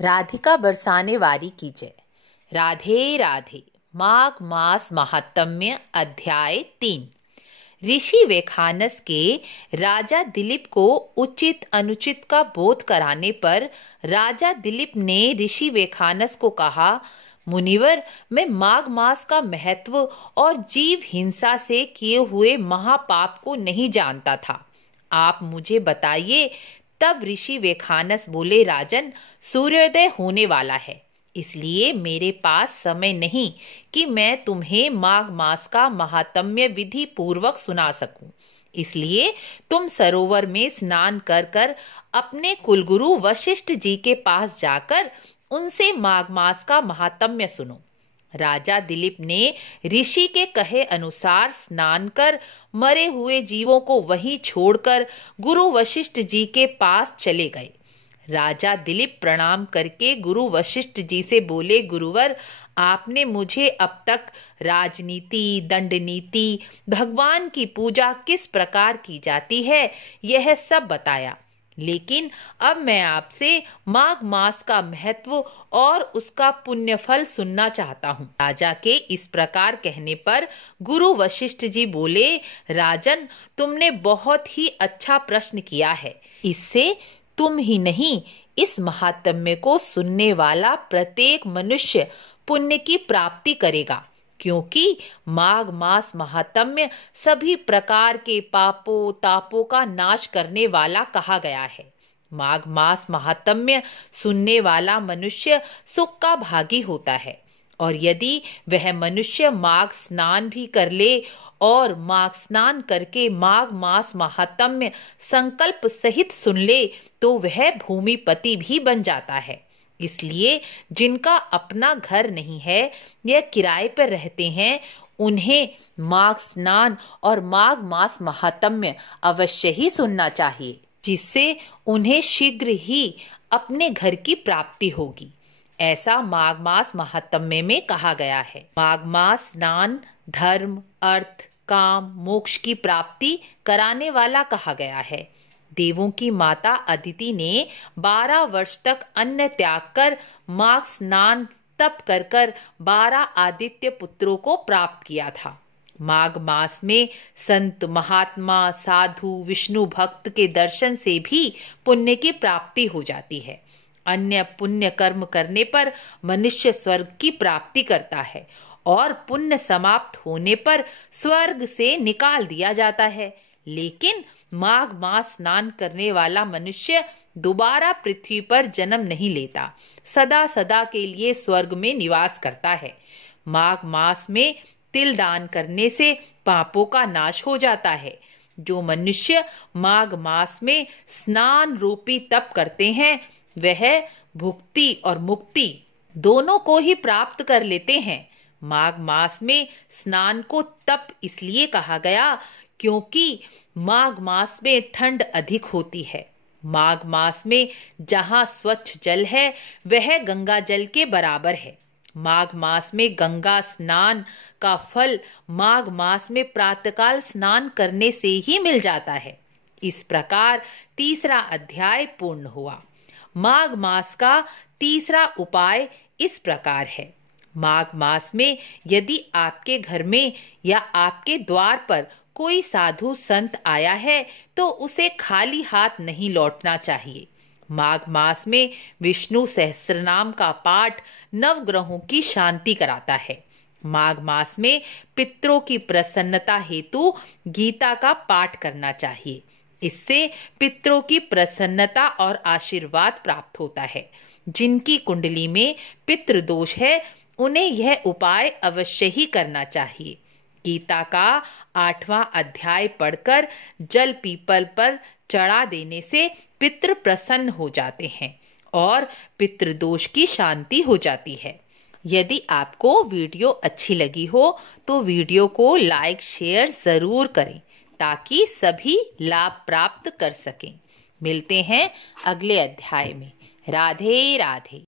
राधिका बरसाने वारी की जय। राधे राधे। माघ मास महात्म्य अध्याय 3। ऋषि वेखानस के राजा दिलीप को उचित अनुचित का बोध कराने पर राजा दिलीप ने ऋषि वेखानस को कहा, मुनिवर, मैं माघ मास का महत्व और जीव हिंसा से किए हुए महापाप को नहीं जानता था। आप मुझे बताइए। तब ऋषि वेखानस बोले, राजन, सूर्योदय होने वाला है, इसलिए मेरे पास समय नहीं कि मैं तुम्हें माघ मास का महात्म्य विधि पूर्वक सुना सकूं। इसलिए तुम सरोवर में स्नान कर कर अपने कुलगुरु वशिष्ठ जी के पास जाकर उनसे माघ मास का महात्म्य सुनो। राजा दिलीप ने ऋषि के कहे अनुसार स्नान कर मरे हुए जीवों को वहीं छोड़कर गुरु वशिष्ठ जी के पास चले गए। राजा दिलीप प्रणाम करके गुरु वशिष्ठ जी से बोले, गुरुवर, आपने मुझे अब तक राजनीति, दंड नीति, भगवान की पूजा किस प्रकार की जाती है, यह सब बताया, लेकिन अब मैं आपसे माघ मास का महत्व और उसका पुण्यफल सुनना चाहता हूँ। राजा के इस प्रकार कहने पर गुरु वशिष्ठ जी बोले, राजन, तुमने बहुत ही अच्छा प्रश्न किया है। इससे तुम ही नहीं, इस महात्म्य को सुनने वाला प्रत्येक मनुष्य पुण्य की प्राप्ति करेगा, क्योंकि माघ मास महात्म्य सभी प्रकार के पापों तापों का नाश करने वाला कहा गया है। माघ मास महात्म्य सुनने वाला मनुष्य सुख का भागी होता है, और यदि वह मनुष्य माघ स्नान भी कर ले और माघ स्नान करके माघ मास महात्म्य संकल्प सहित सुन ले तो वह भूमिपति भी बन जाता है। इसलिए जिनका अपना घर नहीं है या किराए पर रहते हैं, उन्हें माघ स्नान और माघ मास महात्म्य अवश्य ही सुनना चाहिए, जिससे उन्हें शीघ्र ही अपने घर की प्राप्ति होगी। ऐसा माघ मास महात्म्य में कहा गया है। माघ मास स्नान धर्म, अर्थ, काम, मोक्ष की प्राप्ति कराने वाला कहा गया है। देवों की माता अदिति ने 12 वर्ष तक अन्न त्याग कर माघ स्नान तप कर कर 12 आदित्य पुत्रों को प्राप्त किया था। माघ मास में संत, महात्मा, साधु, विष्णु भक्त के दर्शन से भी पुण्य की प्राप्ति हो जाती है। अन्य पुण्य कर्म करने पर मनुष्य स्वर्ग की प्राप्ति करता है, और पुण्य समाप्त होने पर स्वर्ग से निकाल दिया जाता है। लेकिन माघ मास स्नान करने वाला मनुष्य दोबारा पृथ्वी पर जन्म नहीं लेता, सदा सदा के लिए स्वर्ग में निवास करता है। माघ मास में तिल दान करने से पापों का नाश हो जाता है। जो मनुष्य माघ मास में स्नान रूपी तप करते हैं, वह भुक्ति और मुक्ति दोनों को ही प्राप्त कर लेते हैं। माघ मास में स्नान को तप इसलिए कहा गया क्योंकि माघ मास में ठंड अधिक होती है। माघ मास में जहाँ स्वच्छ जल है वह गंगा जल के बराबर है। माघ मास में गंगा स्नान का फल माघ मास में प्रातःकाल स्नान करने से ही मिल जाता है। इस प्रकार तीसरा अध्याय पूर्ण हुआ। माघ मास का तीसरा उपाय इस प्रकार है। माघ मास में यदि आपके घर में या आपके द्वार पर कोई साधु संत आया है तो उसे खाली हाथ नहीं लौटना चाहिए। माघ मास में विष्णु सहस्त्रनाम का पाठ नवग्रहों की शांति कराता है। माघ मास में पितरों की प्रसन्नता हेतु गीता का पाठ करना चाहिए। इससे पितरों की प्रसन्नता और आशीर्वाद प्राप्त होता है। जिनकी कुंडली में पितृ दोष है, उन्हें यह उपाय अवश्य ही करना चाहिए। गीता का 8वां अध्याय पढ़कर जल पीपल पर चढ़ा देने से पितृ प्रसन्न हो जाते हैं और पितृदोष की शांति हो जाती है। यदि आपको वीडियो अच्छी लगी हो तो वीडियो को लाइक शेयर जरूर करें, ताकि सभी लाभ प्राप्त कर सकें। मिलते हैं अगले अध्याय में। राधे राधे।